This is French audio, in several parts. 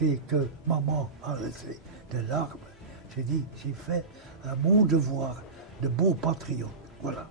malgré que maman a laissé des larmes, j'ai dit, j'ai fait mon devoir de bon patriote. Voilà.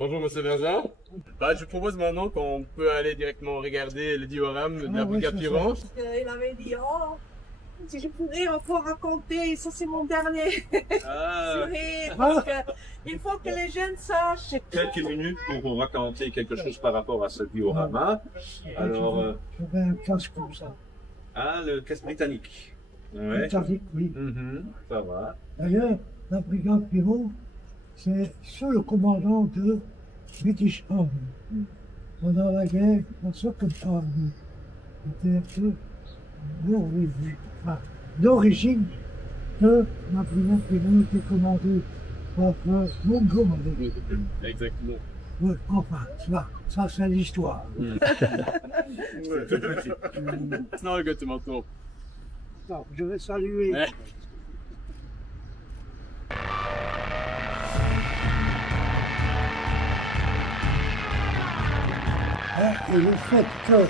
Bonjour Monsieur Verzin. Bah, je propose maintenant qu'on peut aller directement regarder le diorame de la Brigade Piron. Il avait dit, oh, si je pourrais encore raconter, ça c'est mon dernier sourire. Parce que il faut que les jeunes sachent. Quelques minutes pour raconter quelque chose par rapport à ce diorama. Alors, j'avais un casque comme ça. Ah, le casque britannique. Ouais. Britannique, oui. Ça va. D'ailleurs, la brigade Piron, c'est sous le commandant de British Army. Pendant la guerre, la Second Army était un peu d'origine que la brigade Piron était commandée par Montgomery. Exactement. Ouais, enfin, ça c'est l'histoire. Non, gars, tu m'entends. Non, je vais saluer. Ouais. Et le fait que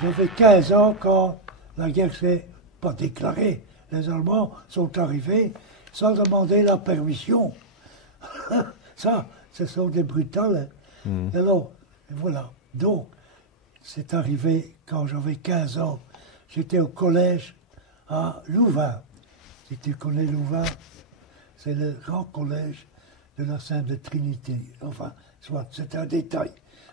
j'avais 15 ans quand la guerre s'est pas déclarée, les Allemands sont arrivés sans demander la permission. Ça, ce sont des brutales. Alors, voilà. Donc, c'est arrivé quand j'avais 15 ans. J'étais au collège à Louvain. Si tu connais Louvain, c'est le grand collège de la Sainte Trinité. Enfin, soit, c'est un détail.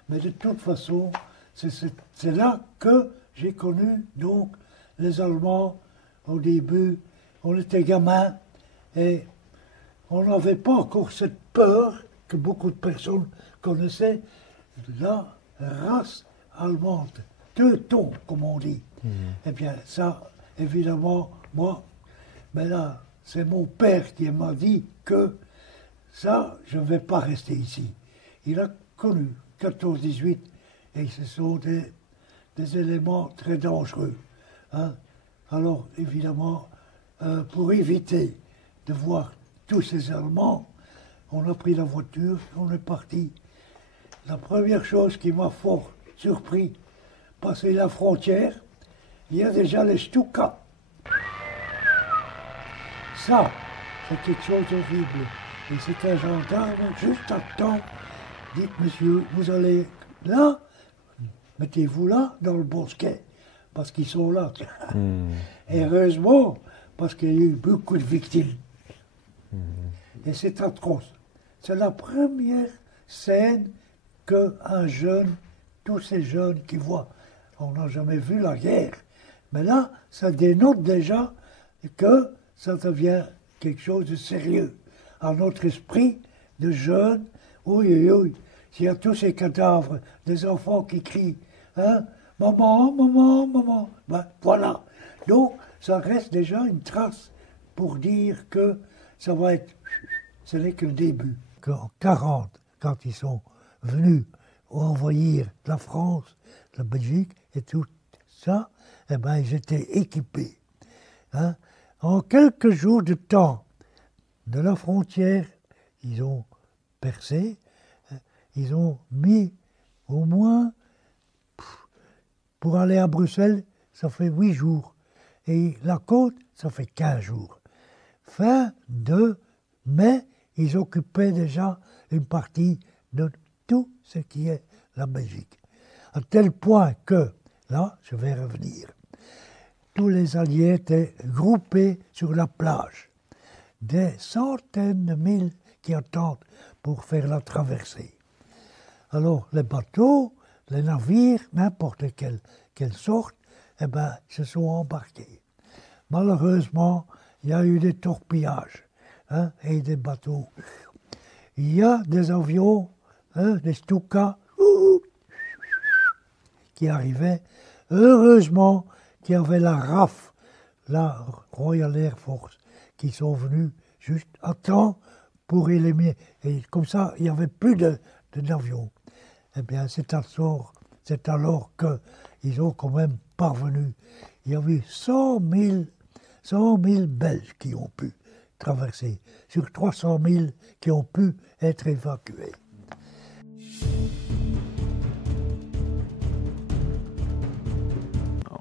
Mais de toute façon, c'est là que j'ai connu donc les Allemands. Au début, on était gamins et on n'avait pas encore cette peur que beaucoup de personnes connaissaient, la race allemande, teuton, comme on dit. Eh bien, ça, évidemment, moi, mais là, c'est mon père qui m'a dit que ça, je ne vais pas rester ici. Il a connu 14-18 et ce sont des éléments très dangereux. Hein. Alors, évidemment, pour éviter de voir tous ces Allemands, on a pris la voiture, on est parti. La première chose qui m'a fort surpris, passer la frontière, il y a déjà les Stuka. Ça, c'est quelque chose d'horrible. Et c'est un gendarme, juste à temps, dites monsieur, vous allez là, mettez-vous là, dans le bosquet, parce qu'ils sont là. Et heureusement, parce qu'il y a eu beaucoup de victimes. Et c'est atroce. C'est la première scène qu'un jeune, tous ces jeunes qui voient, on n'a jamais vu la guerre, mais là, ça dénote déjà que ça devient quelque chose de sérieux. À notre esprit de jeunes, oui, s'il y a tous ces cadavres, des enfants qui crient, hein, maman, maman, maman, ben voilà. Donc, ça reste déjà une trace pour dire que ça va être, ce n'est que le début. Qu'en 40, quand ils sont venus envahir la France, la Belgique et tout ça, eh ben, ils étaient équipés. Hein. En quelques jours de temps, de la frontière, ils ont percé, ils ont mis au moins, pour aller à Bruxelles, ça fait 8 jours. Et la côte, ça fait 15 jours. Fin de mai, ils occupaient déjà une partie de tout ce qui est la Belgique. À tel point que, là, je vais revenir, tous les Alliés étaient groupés sur la plage. Des centaines de milles qui attendent pour faire la traversée. Alors, les bateaux, les navires, n'importe quelle sorte, eh ben, se sont embarqués. malheureusement, il y a eu des torpillages, hein, et des bateaux. Il y a des avions, hein, des Stuka, qui arrivaient. Heureusement qu'il y avait la RAF, la Royal Air Force, qui sont venus juste à temps pour éliminer. Et comme ça, il n'y avait plus d'avions. Eh bien, c'est alors qu'ils ont quand même parvenu. Il y avait 100 000 Belges qui ont pu traverser, sur 300 000 qui ont pu être évacués.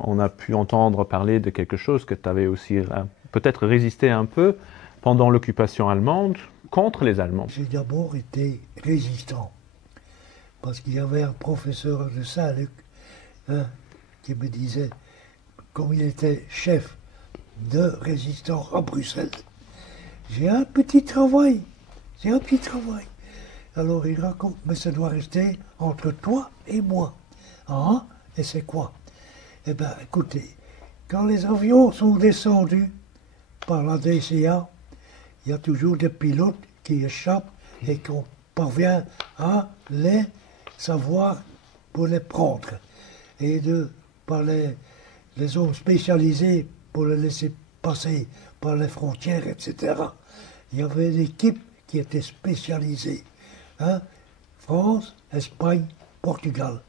On a pu entendre parler de quelque chose que tu avais aussi peut-être résisté un peu pendant l'occupation allemande contre les Allemands. J'ai d'abord été résistant, parce qu'il y avait un professeur de Saint-Luc, hein, qui me disait, comme il était chef de résistants à Bruxelles, j'ai un petit travail. Alors il raconte, mais ça doit rester entre toi et moi. Ah, et c'est quoi? Eh bien, écoutez, quand les avions sont descendus par la DCA, il y a toujours des pilotes qui échappent et qu'on parvient à les savoir pour les prendre. Et par les hommes spécialisés pour les laisser passer par les frontières, etc. Il y avait une équipe qui était spécialisée. Hein? France, Espagne, Portugal.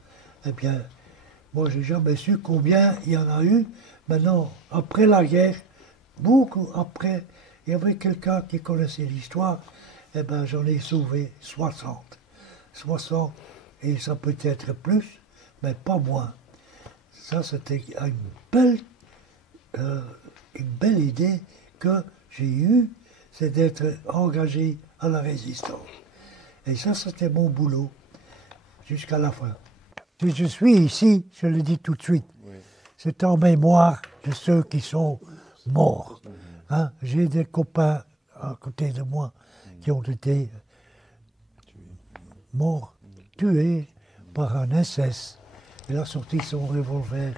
Eh bien, moi, j'ai jamais su combien il y en a eu. Maintenant, après la guerre, beaucoup après, il y avait quelqu'un qui connaissait l'histoire. Eh bien, j'en ai sauvé 60. 60, et ça peut être plus, mais pas moins. Ça, c'était une belle idée que j'ai eue, c'est d'être engagé à la résistance. Et ça, c'était mon boulot, jusqu'à la fin. Si je suis ici, je le dis tout de suite, oui. C'est en mémoire de ceux qui sont morts. Hein? J'ai des copains à côté de moi qui ont été morts, tués par un SS. Il a sorti son revolver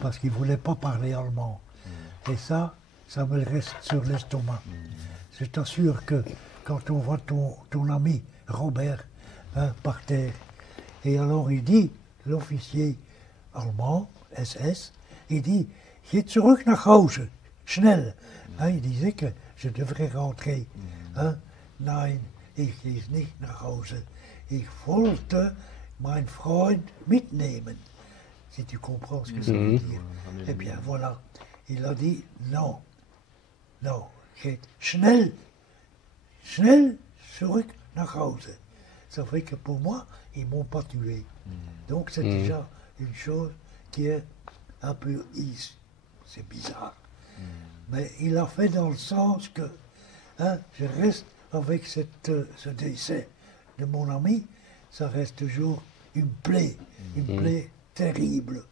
parce qu'il ne voulait pas parler allemand. Et ça me reste sur l'estomac. Je t'assure que quand on voit ton ami Robert, hein, par terre, et alors il dit, l'officier allemand, SS, il dit, geh zurück nach Hause, schnell. Hein, il disait que je devrais rentrer. Hein? Nein, ich gehe nicht nach Hause. Ich wollte mein Freund mitnehmen. Si tu comprends ce que ça veut dire. Eh bien voilà, il a dit non, schnell zurück nach Hause. Ça fait que pour moi, ils ne m'ont pas tué. Donc c'est déjà une chose qui est un peu c'est bizarre. Mais il a fait dans le sens que hein, je reste avec ce décès de mon ami, ça reste toujours une plaie terrible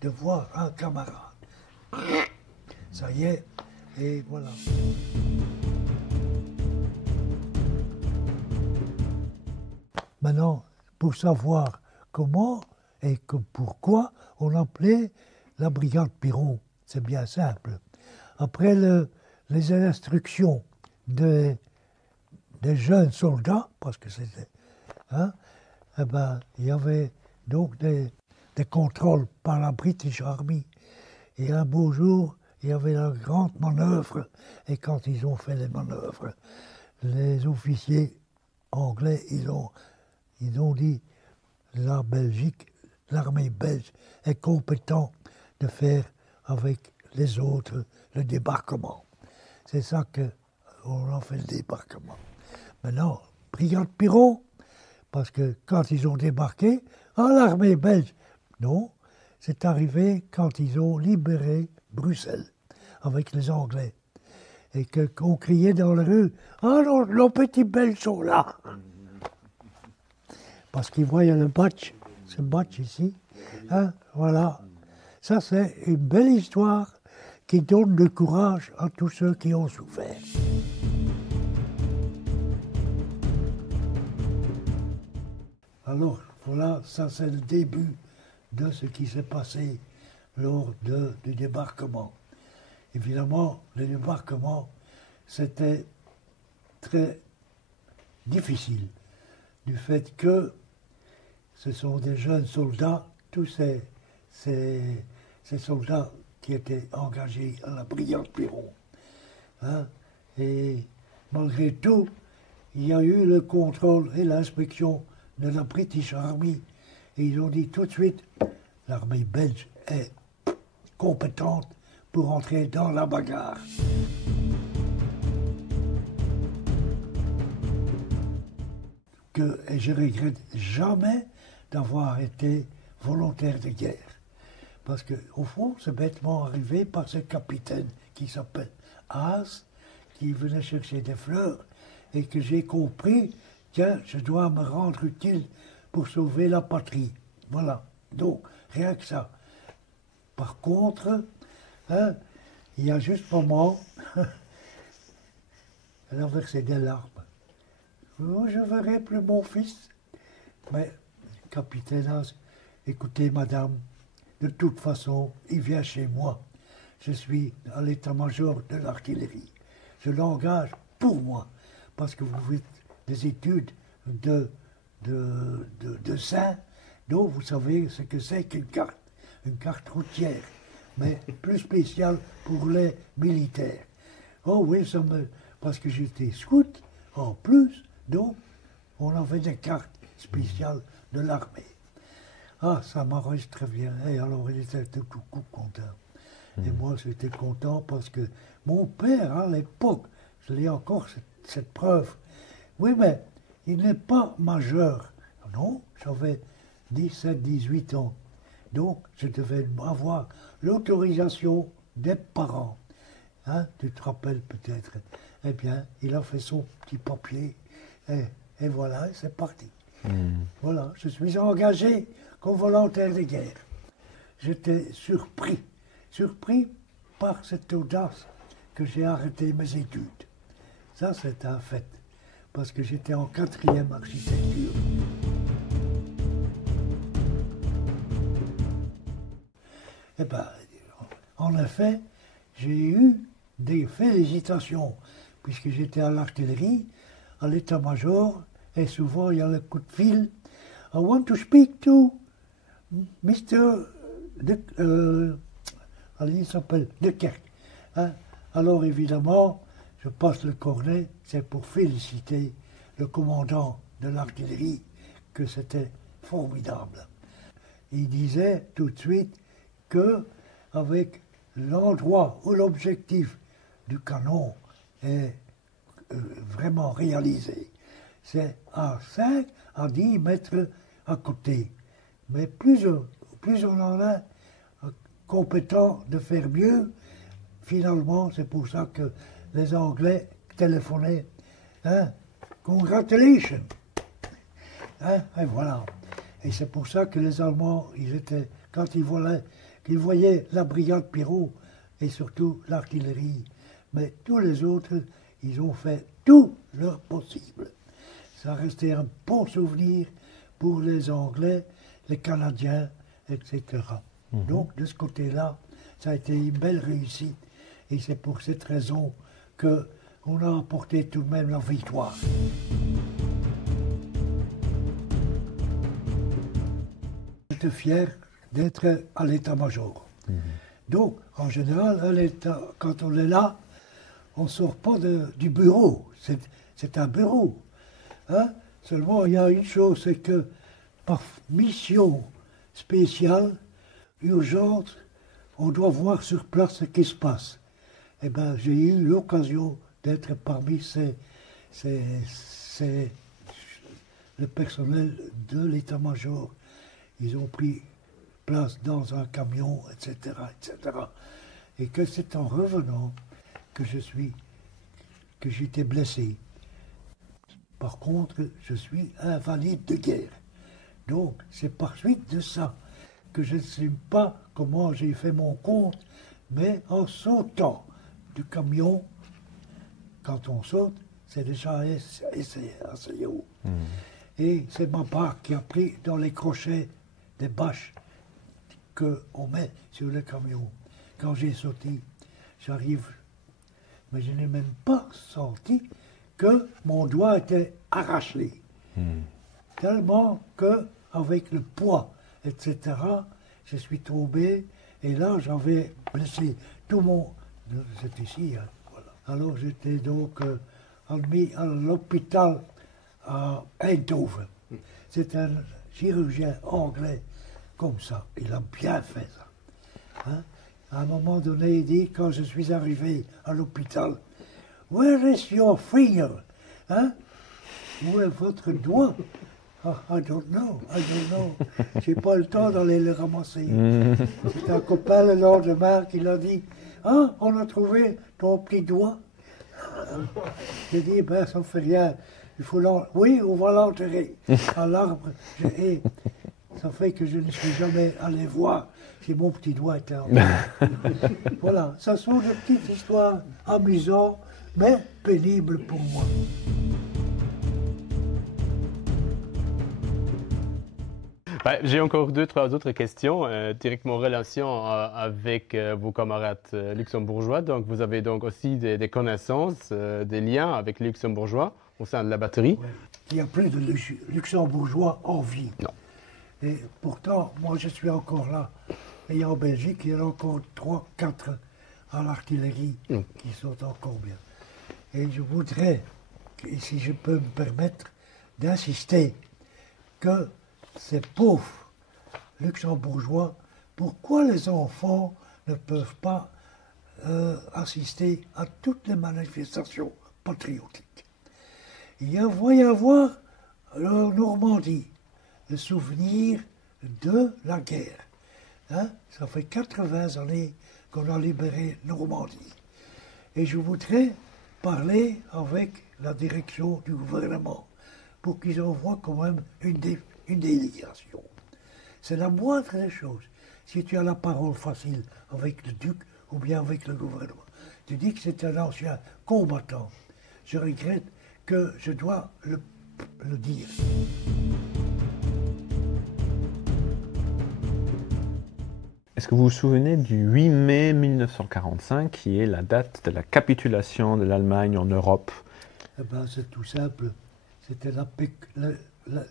de voir un camarade. Ça y est, et voilà. Maintenant, pour savoir comment et pourquoi on appelait la brigade Piron, c'est bien simple. Après les instructions des jeunes soldats, parce que c'était, hein, eh ben, il y avait donc des contrôles par la British Army. Et un beau jour, il y avait la grande manœuvre. Et quand ils ont fait les manœuvres, les officiers anglais, ils ont dit la Belgique, l'armée belge est compétente de faire avec les autres le débarquement. C'est ça qu'on a fait le débarquement. Maintenant, brigade Piron, parce que quand ils ont débarqué, l'armée belge, non, c'est arrivé quand ils ont libéré Bruxelles avec les Anglais. Et qu'on criait dans la rue, « Ah, nos petits Belges sont là !» Parce qu'ils voyaient le match, ce match ici. Hein, voilà. Ça, c'est une belle histoire qui donne du courage à tous ceux qui ont souffert. Alors, voilà, ça c'est le début de ce qui s'est passé lors du débarquement. évidemment, le débarquement, c'était très difficile, du fait que ce sont des jeunes soldats, tous ces soldats qui étaient engagés à la Brigade Piron. Hein? Et malgré tout, il y a eu le contrôle et l'inspection de la British Army. Et ils ont dit tout de suite, l'armée belge est compétente pour entrer dans la bagarre. Et je regrette jamais d'avoir été volontaire de guerre. Parce qu'au fond, c'est bêtement arrivé par ce capitaine qui s'appelle Haas, qui venait chercher des fleurs, et que j'ai compris, tiens, je dois me rendre utile pour sauver la patrie. Voilà. Donc, rien que ça. Par contre, hein, il y a juste un moment, elle a versé des larmes. Oh, je ne verrai plus mon fils. Mais, capitaine Haas, écoutez, madame, de toute façon, il vient chez moi. Je suis à l'état-major de l'artillerie. Je l'engage pour moi, parce que vous faites des études de saint, donc vous savez ce que c'est qu'une carte routière, mais plus spéciale pour les militaires. Oh oui, parce que j'étais scout, en plus, donc on avait des cartes spéciales de l'armée. Ah, ça m'arrange très bien. Et alors il était tout content. Et moi j'étais content parce que mon père, à l'époque, je l'ai encore cette preuve. Oui, mais il n'est pas majeur. Non, j'avais 17, 18 ans. Donc, je devais avoir l'autorisation des parents. Hein, tu te rappelles peut-être. Eh bien, il a fait son petit papier. Et voilà, c'est parti. Voilà, je suis engagé comme volontaire de guerre. J'étais surpris par cette audace que j'ai arrêté mes études. Ça, c'est un fait. Parce que j'étais en 4e architecture. Eh bien, en effet, j'ai eu des félicitations, puisque j'étais à l'artillerie, à l'état-major, et souvent il y a le coup de fil. I want to speak to Mr. Il s'appelle De Kerk. Hein? Alors évidemment, je passe le cornet, c'est pour féliciter le commandant de l'artillerie que c'était formidable. Il disait tout de suite que avec l'endroit ou l'objectif du canon est vraiment réalisé, c'est à 5 à 10 mètres à côté. Mais plus on en a compétent de faire mieux, finalement, c'est pour ça que les Anglais téléphonaient, hein, congratulations, hein, et voilà. Et c'est pour ça que les Allemands, quand ils voyaient la brigade Piron, et surtout l'artillerie, mais tous les autres, ils ont fait tout leur possible. Ça restait un bon souvenir pour les Anglais, les Canadiens, etc. Donc, de ce côté-là, ça a été une belle réussite. Et c'est pour cette raison qu'on a emporté tout de même la victoire. J'étais fier d'être à l'état-major. Donc, en général, quand on est là, on ne sort pas du bureau. C'est un bureau. Hein? Seulement, il y a une chose, c'est que par mission spéciale, urgente, on doit voir sur place ce qui se passe. Eh bien, j'ai eu l'occasion d'être parmi le personnel de l'état-major. Ils ont pris place dans un camion, etc., etc. Et que c'est en revenant que j'étais blessé. Par contre, je suis invalide de guerre. Donc, c'est par suite de ça que je ne sais pas comment j'ai fait mon compte, mais en sautant du camion, quand on saute, c'est déjà assez haut. Et c'est ma barre qui a pris dans les crochets des bâches qu'on met sur le camion. Quand j'ai sauté, j'arrive, mais je n'ai même pas senti que mon doigt était arraché. Tellement que, avec le poids, etc., je suis tombé, et là, j'avais blessé tout mon... C'est ici, hein, voilà. Alors, j'étais donc admis à l'hôpital à Eindhoven. C'est un chirurgien anglais comme ça. Il a bien fait ça. Hein? À un moment donné, il dit, quand je suis arrivé à l'hôpital, « Where is your finger? » Hein? Où est votre doigt? I don't know. J'ai pas le temps d'aller le ramasser. C'est un copain le lendemain qui l'a dit, ah, on a trouvé ton petit doigt. J'ai dit, ben ça ne fait rien. Il faut oui, on va l'enterrer à l'arbre. Et ça fait que je ne suis jamais allé voir si mon petit doigt était enterré. Voilà, ça sont des petites histoires amusantes, mais pénibles pour moi. J'ai encore 2-3 autres questions directement en relation avec vos camarades luxembourgeois. Donc, vous avez donc aussi des connaissances, des liens avec les luxembourgeois au sein de la batterie. Ouais. Il n'y a plus de luxembourgeois en vie. Non. Et pourtant, moi, je suis encore là. Et en Belgique, il y en a encore 3-4 à l'artillerie qui sont encore bien. Et je voudrais, si je peux me permettre, d'insister que ces pauvres luxembourgeois, pourquoi les enfants ne peuvent pas assister à toutes les manifestations patriotiques? Il va y avoir en Normandie le souvenir de la guerre. Hein? Ça fait 80 années qu'on a libéré Normandie. Et je voudrais parler avec la direction du gouvernement pour qu'ils envoient quand même une délégation. C'est la moindre des choses. Si tu as la parole facile avec le duc ou bien avec le gouvernement, tu dis que c'est un ancien combattant. Je regrette que je dois le dire. Est-ce que vous vous souvenez du 8 mai 1945, qui est la date de la capitulation de l'Allemagne en Europe? Eh ben, c'est tout simple. C'était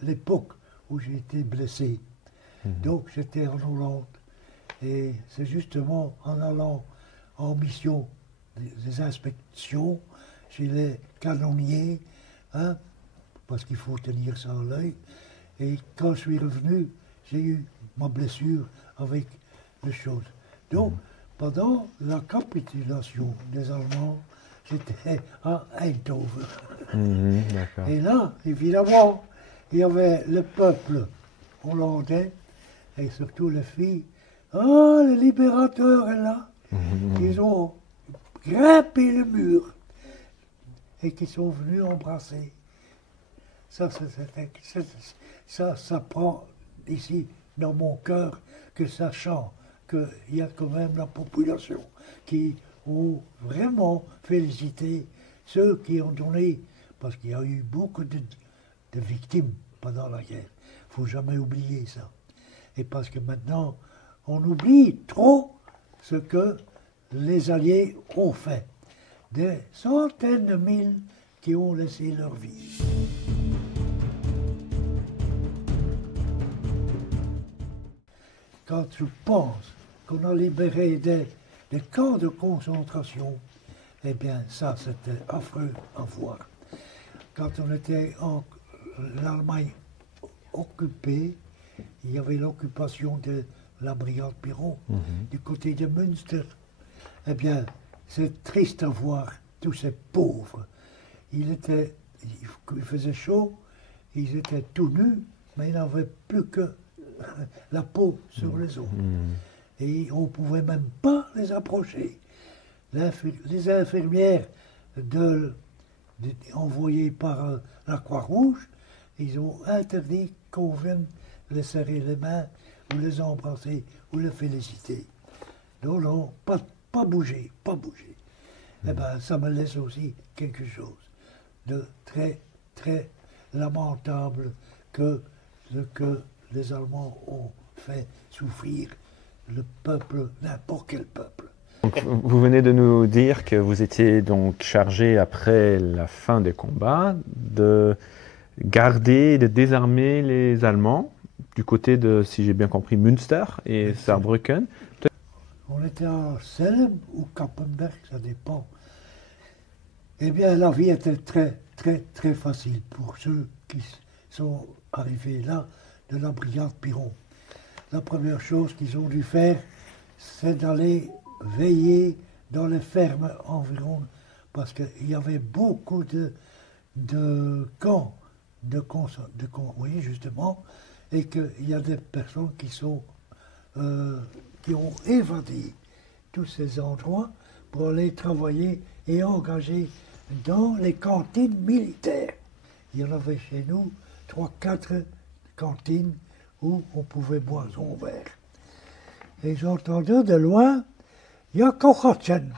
l'époque où j'ai été blessé. Donc j'étais en Hollande. Et c'est justement en allant en mission des inspections chez les canonniers, hein, parce qu'il faut tenir ça à l'œil. Et quand je suis revenu, j'ai eu ma blessure avec les choses. Donc, pendant la capitulation des Allemands, j'étais à Eindhoven. Et là, évidemment, il y avait le peuple hollandais, et surtout les filles. Ah, le libérateur est là. Ils ont grimpé le mur et qui sont venus embrasser. Ça prend ici dans mon cœur que sachant qu'il y a quand même la population qui ont vraiment félicité ceux qui ont donné, parce qu'il y a eu beaucoup de victimes pendant la guerre. Il ne faut jamais oublier ça. Et parce que maintenant, on oublie trop ce que les Alliés ont fait. Des centaines de mille qui ont laissé leur vie. Quand je pense qu'on a libéré des camps de concentration, eh bien ça c'était affreux à voir. Quand on était en l'Allemagne occupée, il y avait l'occupation de la brigade Biron du côté de Münster. Eh bien, c'est triste à voir tous ces pauvres. Il faisait chaud, ils étaient tout nus, mais ils n'avaient plus que la peau sur les os. Et on ne pouvait même pas les approcher. Les infirmières envoyées par la Croix-Rouge, ils ont interdit qu'on vienne les serrer les mains, ou les embrasser, ou les féliciter. Non, non, pas bouger, pas bouger. Eh bien, ça me laisse aussi quelque chose de très, très lamentable que ce que les Allemands ont fait souffrir le peuple, n'importe quel peuple. Donc, vous venez de nous dire que vous étiez donc chargé après la fin des combats de garder, de désarmer les Allemands du côté de, si j'ai bien compris, Münster et Saarbrücken. On était à Selm ou Kappenberg, ça dépend. Eh bien, la vie était très, très, très facile pour ceux qui sont arrivés là de la brigade Piron. La première chose qu'ils ont dû faire, c'est d'aller veiller dans les fermes environ, parce qu'il y avait beaucoup de camps, oui, justement, et qu'il y a des personnes qui ont évadé tous ces endroits pour aller travailler et engager dans les cantines militaires. Il y en avait chez nous 3-4 cantines où on pouvait boire son verre. Et j'entendais de loin, il y a Kochachen.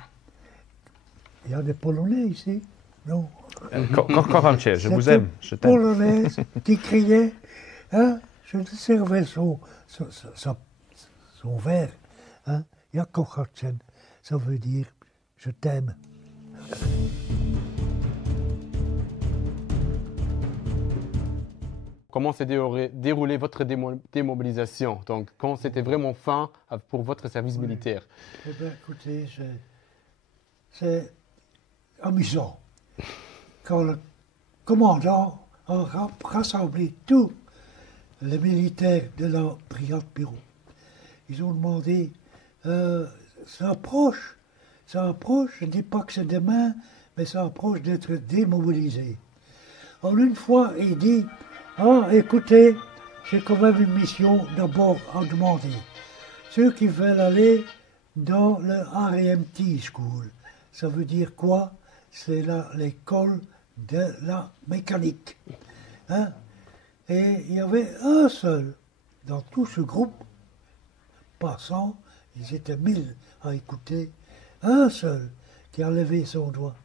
Il y a des Polonais ici, non? Kochachen, je vous aime, je t'aime. Polonaise qui criait, hein, je te servais son verre. Hein, il y a Kochachen, ça veut dire je t'aime. Comment s'est déroulée votre démobilisation? Donc, quand c'était vraiment fin pour votre service militaire? Eh bien, écoutez, c'est amusant. Quand le commandant a rassemblé tous les militaires de la brigade Piron, ils ont demandé, ça approche, je ne dis pas que c'est demain, mais ça approche d'être démobilisé. En une fois, il dit, ah, écoutez, j'ai quand même une mission d'abord à demander. Ceux qui veulent aller dans le RMT School, ça veut dire quoi? C'est l'école de la mécanique. Hein? Et il y avait un seul dans tout ce groupe, passant, ils étaient 1000 à écouter, un seul qui a levé son doigt.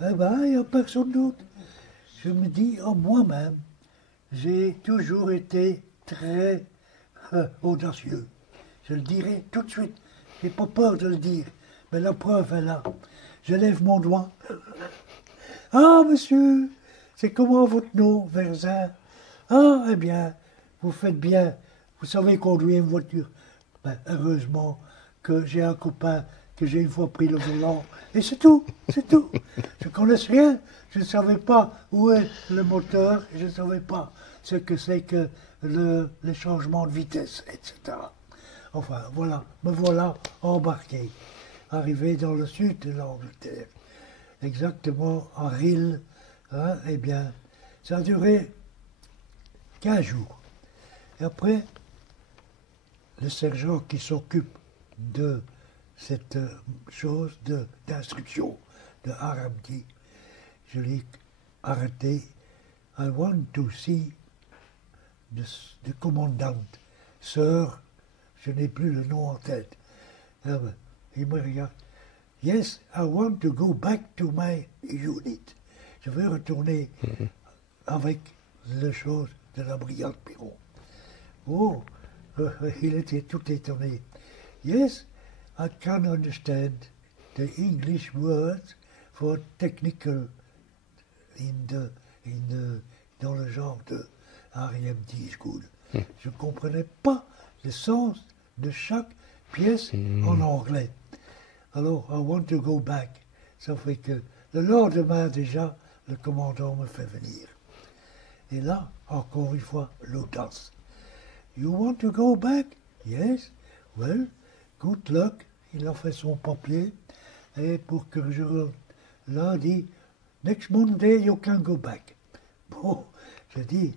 Eh bien, il n'y a personne d'autre. Je me dis en moi-même, j'ai toujours été très audacieux. Je le dirai tout de suite. Je n'ai pas peur de le dire. Mais la preuve est là. Je lève mon doigt. Ah, monsieur, c'est comment votre nom, Verzin? Ah, eh bien, vous faites bien. Vous savez conduire une voiture. Ben, heureusement que j'ai un copain, que j'ai une fois pris le volant. Et c'est tout, c'est tout. Je ne connais rien. Je ne savais pas où est le moteur. Je ne savais pas ce que c'est que les changements de vitesse, etc. Enfin, voilà, me voilà embarqué, arrivé dans le sud de l'Angleterre, exactement à Rhyl. Hein, eh bien, ça a duré 15 jours. Et après, le sergent qui s'occupe de cette chose d'instruction, de RMT, je l'ai arrêté. I want to see the commandant. Sir, je n'ai plus le nom en tête. Il me regarde. Yes, I want to go back to my unit. Je veux retourner avec les choses de la brigade Piron. Oh, il était tout étonné. Yes, I can understand the English words for technical dans le genre de RMT School. Je ne comprenais pas le sens de chaque pièce en anglais. Alors, I want to go back. Ça fait que le lendemain déjà, le commandant me fait venir. Et là, encore une fois, l'audace. You want to go back? Yes. Well, good luck. Il a fait son papier. Et pour que je lundi, next Monday you can go back. Bon, je dis,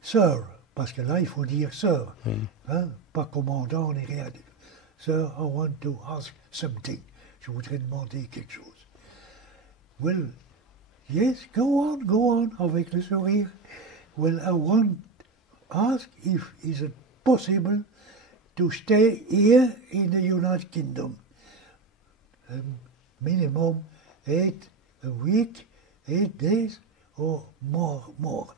Sir, parce que là il faut dire Sir, hein, pas commandant ni rien. Sir, I want to ask something. Je voudrais demander quelque chose. Well, yes, go on, avec le sourire. Well, I want to ask if is it possible to stay here in the United Kingdom. Minimum 8 a week, 8 days or more.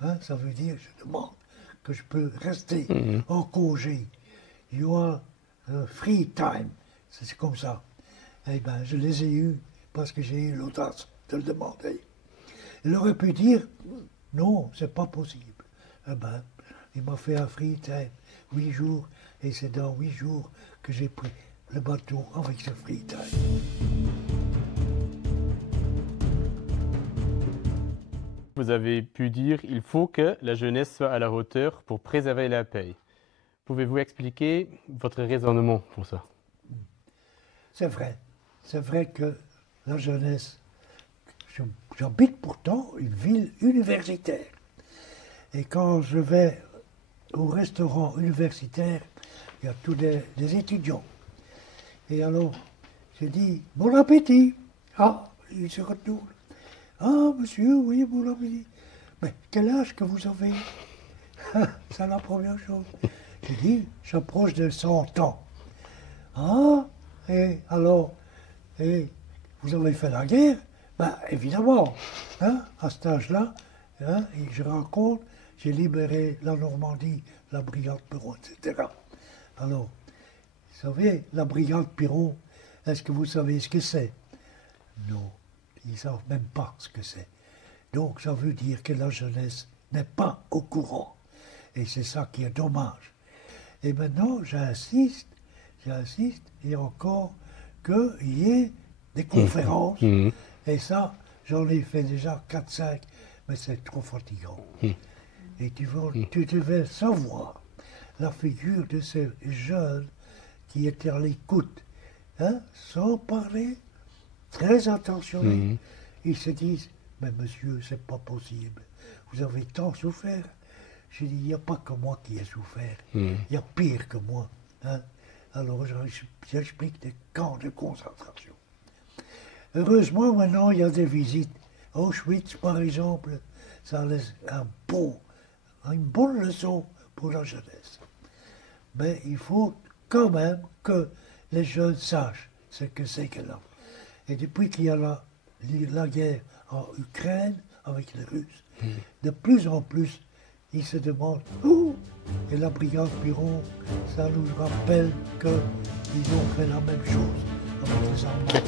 Hein, ça veut dire, je demande que je peux rester en congé. You are free time. c'est comme ça. Eh bien, je les ai eus parce que j'ai eu l'audace de le demander. Il aurait pu dire, non, c'est pas possible. Eh bien, il m'a fait un free time, 8 jours, et c'est dans 8 jours que j'ai pris le bateau avec ce free time. Vous avez pu dire il faut que la jeunesse soit à la hauteur pour préserver la paix. Pouvez-vous expliquer votre raisonnement pour ça? C'est vrai que la jeunesse, j'habite pourtant une ville universitaire. Et quand je vais au restaurant universitaire, il y a tous des étudiants. Et alors, j'ai dit, bon appétit. Ah, il se retourne. Ah, monsieur, oui, bon appétit. Mais quel âge que vous avez? C'est la première chose. J'ai dit, j'approche de 100 ans. Ah, et alors, et vous avez fait la guerre? Ben, évidemment, hein, à cet âge-là, hein, et je raconte, j'ai libéré la Normandie, la brigade Piron, etc. Alors, vous savez, la brigade Piron, est-ce que vous savez ce que c'est? Non, ils ne savent même pas ce que c'est. Donc, ça veut dire que la jeunesse n'est pas au courant. Et c'est ça qui est dommage. Et maintenant, j'insiste, et encore, qu'il y ait des conférences. Et ça, j'en ai fait déjà 4-5, mais c'est trop fatigant. Et tu devais savoir la figure de ces jeunes qui étaient à l'écoute, hein, sans parler, très attentionnés. Ils se disent, mais monsieur, c'est pas possible, vous avez tant souffert. J'ai dit, il n'y a pas que moi qui ai souffert, il y a pire que moi. Hein. Alors j'explique des camps de concentration. Heureusement, maintenant, il y a des visites. Auschwitz, par exemple, ça laisse une bonne leçon pour la jeunesse. Mais il faut quand même que les jeunes sachent ce que c'est que là. Et depuis qu'il y a la guerre en Ukraine avec les Russes, de plus en plus, ils se demandent où. Et la brigade Piron, ça nous rappelle qu'ils ont fait la même chose avec les Allemands.